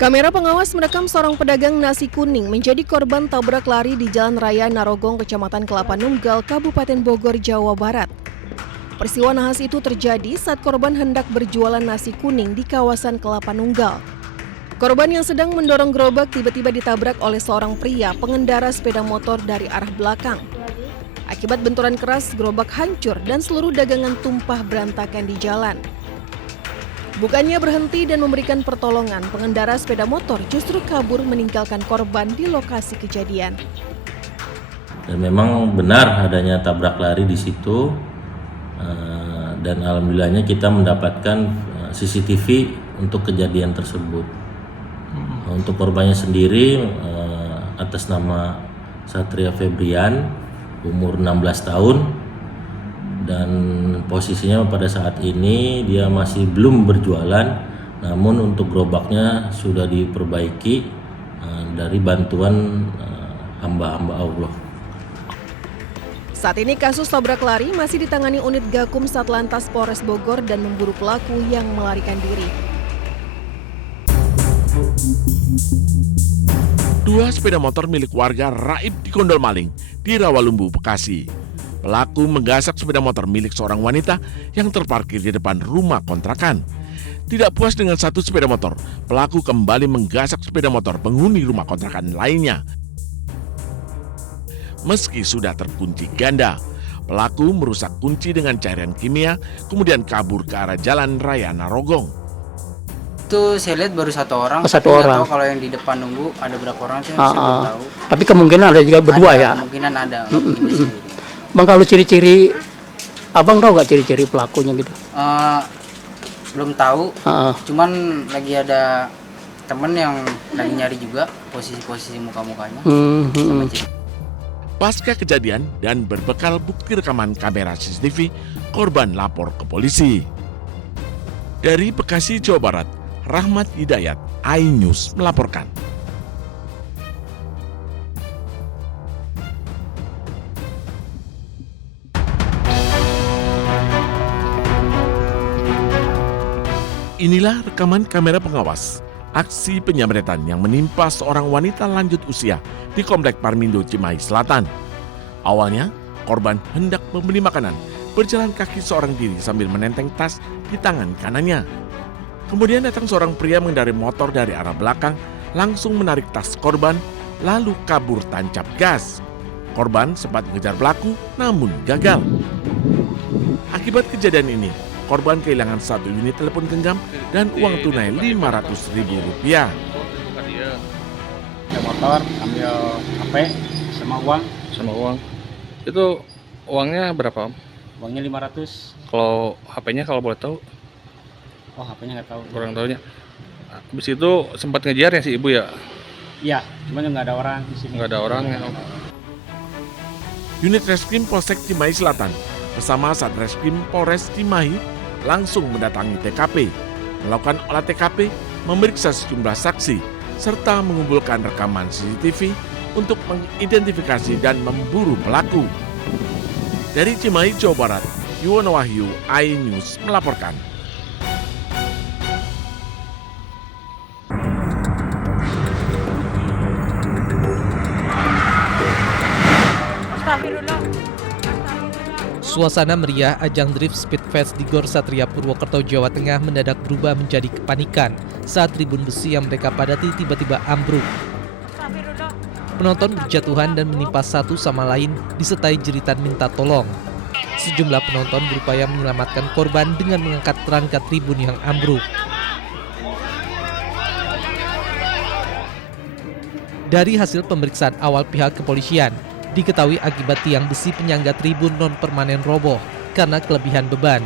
Kamera pengawas merekam seorang pedagang nasi kuning menjadi korban tabrak lari di Jalan Raya Narogong, Kecamatan Kelapa Nunggal, Kabupaten Bogor, Jawa Barat. Peristiwa nahas itu terjadi saat korban hendak berjualan nasi kuning di kawasan Kelapa Nunggal. Korban yang sedang mendorong gerobak tiba-tiba ditabrak oleh seorang pria pengendara sepeda motor dari arah belakang. Akibat benturan keras, gerobak hancur dan seluruh dagangan tumpah berantakan di jalan. Bukannya berhenti dan memberikan pertolongan, pengendara sepeda motor justru kabur meninggalkan korban di lokasi kejadian. Dan memang benar adanya tabrak lari di situ, dan alhamdulillahnya kita mendapatkan CCTV untuk kejadian tersebut. Untuk korbannya sendiri atas nama Satria Febrian, umur 16 tahun. Dan posisinya pada saat ini dia masih belum berjualan, namun untuk gerobaknya sudah diperbaiki dari bantuan hamba-hamba Allah. Saat ini kasus tabrak lari masih ditangani unit Gakum Satlantas Polres Bogor dan memburu pelaku yang melarikan diri. Dua sepeda motor milik warga raib di Kondol Maling di Rawalumbu, Bekasi. Pelaku menggasak sepeda motor milik seorang wanita yang terparkir di depan rumah kontrakan. Tidak puas dengan satu sepeda motor, pelaku kembali menggasak sepeda motor penghuni rumah kontrakan lainnya. Meski sudah terkunci ganda, pelaku merusak kunci dengan cairan kimia, kemudian kabur ke arah Jalan Raya Narogong. Itu saya lihat baru satu orang. Satu tapi orang. nggak tahu kalau yang di depan nunggu ada berapa orang sih, saya belum tahu. Tapi kemungkinan ada juga berdua Ada, ya. Kemungkinan ada. nggak mungkin dia sendiri. Bang, kalau ciri-ciri, abang tahu nggak ciri-ciri pelakunya gitu? Belum tahu. Heeh. Cuman lagi ada temen yang lagi nyari juga posisi muka-mukanya. Sama ciri. Pasca kejadian dan berbekal bukti rekaman kamera CCTV, korban lapor ke polisi. Dari Bekasi, Jawa Barat, Rahmat Hidayat, iNews melaporkan. Inilah rekaman kamera pengawas aksi penyamretan yang menimpa seorang wanita lanjut usia di Komplek Parmindo, Cimahi Selatan. Awalnya, korban hendak membeli makanan, berjalan kaki seorang diri sambil menenteng tas di tangan kanannya. Kemudian datang seorang pria mengendarai motor dari arah belakang, langsung menarik tas korban, lalu kabur tancap gas. Korban sempat mengejar pelaku, namun gagal. Akibat kejadian ini, korban kehilangan satu unit telepon genggam dan uang tunai Rp500.000. Motor, ambil HP sama uang. Sama uang. Itu uangnya berapa, Om? Uangnya 500. Kalau HP-nya kalau boleh tahu? Oh, HP-nya nggak tahu. Kurang tahunya. Habis itu sempat ngejar ya si ibu ya? Iya, cuman nggak ada orang di sini. Nggak ada orang ya, Om. Unit Reskrim Polsek Cimahi Selatan bersama Satreskrim Polres Cimahi langsung mendatangi TKP, melakukan olah TKP, memeriksa sejumlah saksi, serta mengumpulkan rekaman CCTV untuk mengidentifikasi dan memburu pelaku. Dari Cimahi, Jawa Barat, Yuwono Wahyu, iNews melaporkan. Suasana meriah ajang Drift Speed Fest di Gor Satria Purwokerto, Jawa Tengah mendadak berubah menjadi kepanikan saat tribun besi yang mereka padati tiba-tiba ambruk. Penonton berjatuhan dan menimpa satu sama lain disertai jeritan minta tolong. Sejumlah penonton berupaya menyelamatkan korban dengan mengangkat rangka tribun yang ambruk. Dari hasil pemeriksaan awal pihak kepolisian, diketahui akibat tiang besi penyangga tribun non-permanen roboh karena kelebihan beban.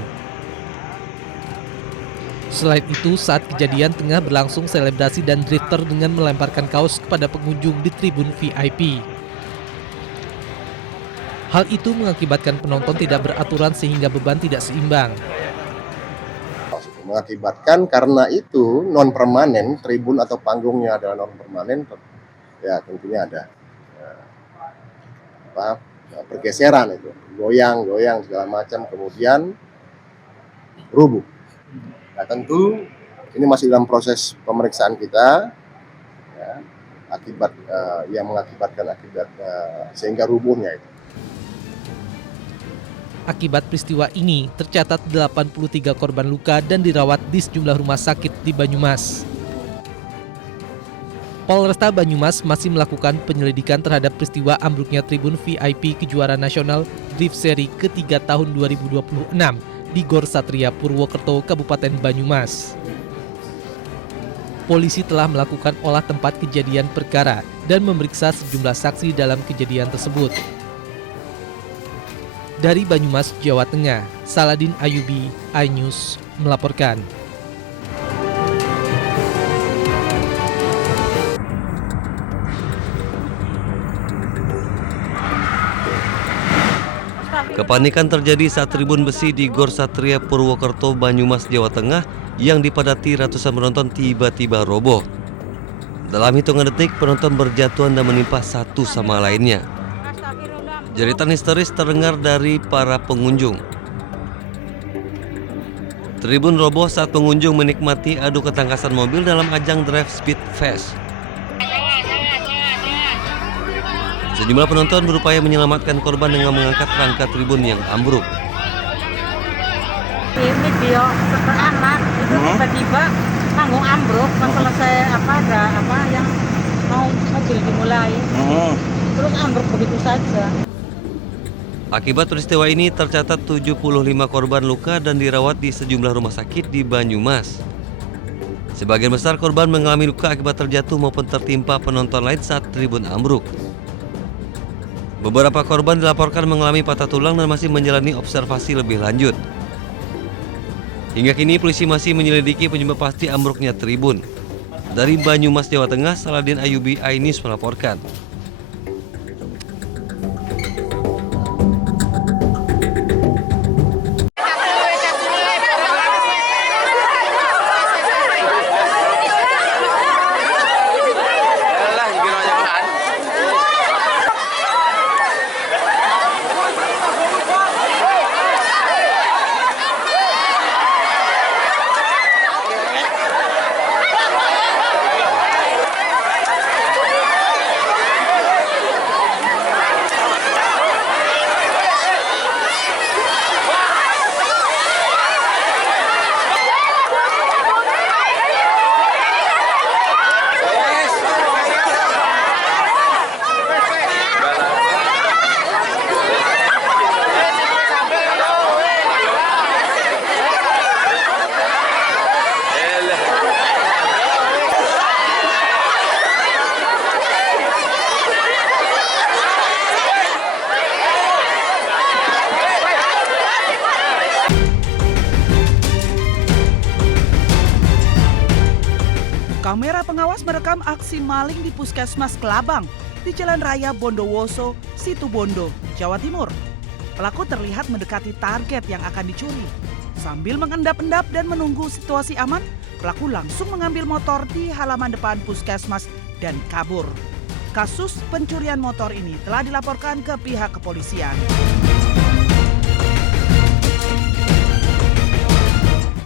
Selain itu, saat kejadian tengah berlangsung selebrasi dan drifter dengan melemparkan kaos kepada pengunjung di tribun VIP. Hal itu mengakibatkan penonton tidak beraturan sehingga beban tidak seimbang. Mengakibatkan karena itu non-permanen, tribun atau panggungnya adalah non-permanen, ya tentunya ada pergeseran itu, goyang segala macam, kemudian rubuh. Nah tentu ini masih dalam proses pemeriksaan kita, yang mengakibatkan sehingga rubuhnya itu. Akibat peristiwa ini, tercatat 83 korban luka dan dirawat di sejumlah rumah sakit di Banyumas. Polresta Banyumas masih melakukan penyelidikan terhadap peristiwa ambruknya tribun VIP Kejuaraan Nasional Drift Seri ketiga tahun 2026 di Gor Satria Purwokerto, Kabupaten Banyumas. Polisi telah melakukan olah tempat kejadian perkara dan memeriksa sejumlah saksi dalam kejadian tersebut. Dari Banyumas, Jawa Tengah, Saladin Ayubi, iNews melaporkan. Kepanikan terjadi saat tribun besi di Gor Satria Purwokerto, Banyumas, Jawa Tengah yang dipadati ratusan penonton tiba-tiba roboh. Dalam hitungan detik, penonton berjatuhan dan menimpa satu sama lainnya. Jeritan histeris terdengar dari para pengunjung. Tribun roboh saat pengunjung menikmati adu ketangkasan mobil dalam ajang Drive Speed Fest. Sejumlah penonton berupaya menyelamatkan korban dengan mengangkat rangka tribun yang ambruk. Ini bio anak itu tiba-tiba panggung ambruk pas selesai yang mau mobil dimulai. Terus ambruk begitu saja. Akibat peristiwa ini tercatat 75 korban luka dan dirawat di sejumlah rumah sakit di Banyumas. Sebagian besar korban mengalami luka akibat terjatuh maupun tertimpa penonton lain saat tribun ambruk. Beberapa korban dilaporkan mengalami patah tulang dan masih menjalani observasi lebih lanjut. Hingga kini polisi masih menyelidiki penyebab pasti ambruknya tribun. Dari Banyumas, Jawa Tengah, Saladin Ayubi, iNews melaporkan. Kamera pengawas merekam aksi maling di Puskesmas Kelabang di Jalan Raya Bondowoso, Situbondo, Jawa Timur. Pelaku terlihat mendekati target yang akan dicuri. Sambil mengendap-endap dan menunggu situasi aman, pelaku langsung mengambil motor di halaman depan Puskesmas dan kabur. Kasus pencurian motor ini telah dilaporkan ke pihak kepolisian.